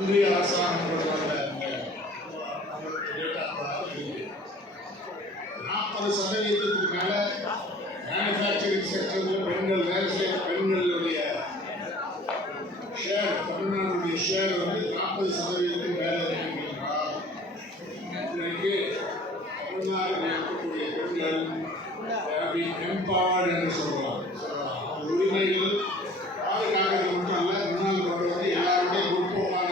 ஒன்றிய அரசாங்கம் 40% மேல மேனுஃபேக்சரிங் செக்டர்ல பெண்கள் வேலை செய்யற பெண்களுடைய ஷேர், தமிழ்நாடுடைய ஷேர் வந்து 40% மேல இருக்கின்றார். இன்றைக்கு தமிழ்நாட்டில் இருக்கக்கூடிய பெண்கள் எம்பவர்டு என்று சொல்லலாம். உரிமைகள் பாதுகாக்கிறது மட்டும் அல்ல, முன்னாள் வருவது எல்லாருடைய குரூப்பான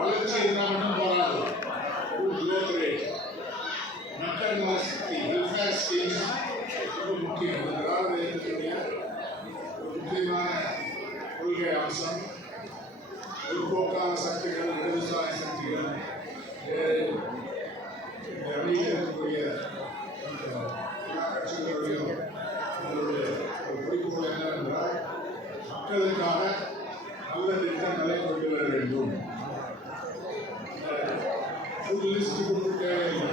வளர்ச்சி இருந்தால் மட்டும் போராது. வெல்ஃபேர் ஸ்கீம்ஸ் ரொம்ப முக்கியம். அதாவது இருக்கக்கூடிய ஒரு முக்கியமான கொள்கை அம்சம் முற்போக்கான சக்திகள், இடதுசாரி சக்திகள் அணியில் இருக்கக்கூடிய எல்லா கட்சிகளுடையும் ஒரு குறிக்கோள் என்னவென்றால் மக்களுக்காக நல்ல திட்டங்களை கொண்டு வர வேண்டும். புது லிஸ்ட் கொடுக்க தேவையில்லை.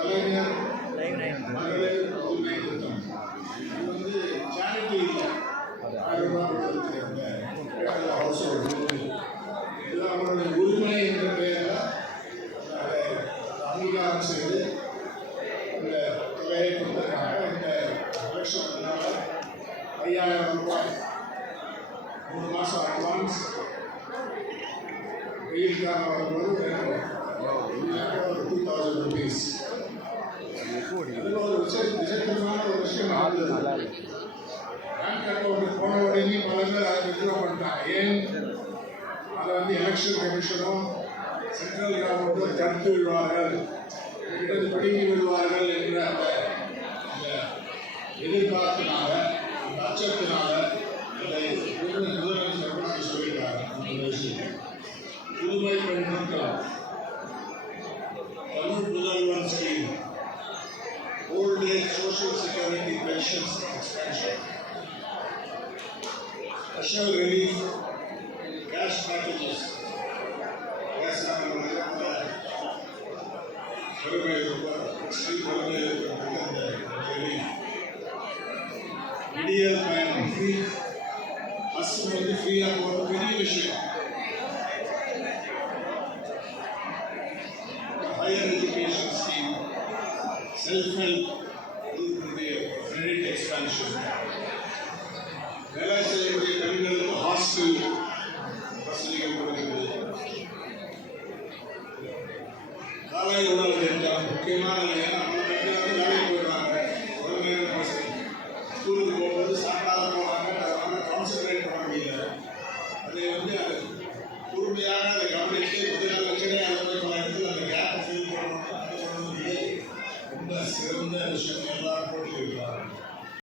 கலைஞர் மகளிர் உரிமை திட்டம், இது வந்து சேரிட்டி இல்லை, 1000 ரூபாய் ஹவுஸ் ஹோல்டு, இது அவருடைய உரிமை என்ற பெயரில் அதை அங்கீகாரம் செய்து இந்த தொகையை கொடுத்திருக்காங்க. இந்த எலெக்ஷன்னால 5000 ரூபாய் 3 மாதம் அட்வான்ஸ், வெயிலுக்காக வரும்போது 2000 ருபீஸ். அதில் ஒரு விசித்திரமான ஒரு விஷயம், பேங்க் அக்கௌண்ட் போன உடனே பல பேர் அதை வித்ட்ரா பண்ணிட்டாங்க. ஏன்? அதை வந்து எலெக்ஷன் கமிஷனும் சென்ட்ரல் கவர்மெண்ட்டும் தடுத்து விடுவார்கள், இடது பிடுங்கி விடுவார்கள் என்ற அந்த எதிர்பார்ப்பினால, அந்த அச்சத்தினால அதை முதலமைச்சர் சொல்லியிருக்காங்க. அந்த விஷயம் புதுமை பெண் திட்டம், தமிழ் முதல்வன் scheme, old age social security pensions expansion, special relief cash packages, ideal பயணம் ஃப்ரீ, பஸ் வந்து ஃப்ரீயாக போகிறது பெரிய விஷயம். Higher education scheme, self help credit expansion, வேலை செய்யக்கூடிய பெண்களுக்கு ஹாஸ்டல் வசதிகள் கொடுக்கிறது, காலை உணவு திட்டம் முக்கியமானது. ஏன்னா நம்ம பெண்கள் வந்து வேலைக்கு போயிடுவாங்க, ஒரு நேரம் ஸ்கூலுக்கு போகும்போது சாப்பிடாத போவாங்க, அதனால கான்சன்ட்ரேட் பண்ண முடியல. அதை வந்து அது பொறுமையாக அதை கவனித்து முதலமைச்சரே அதை போய் இடத்துல அந்த கேப்பை ஃபில் பண்ணணும். ரொம்ப சிறந்த விஷயம்.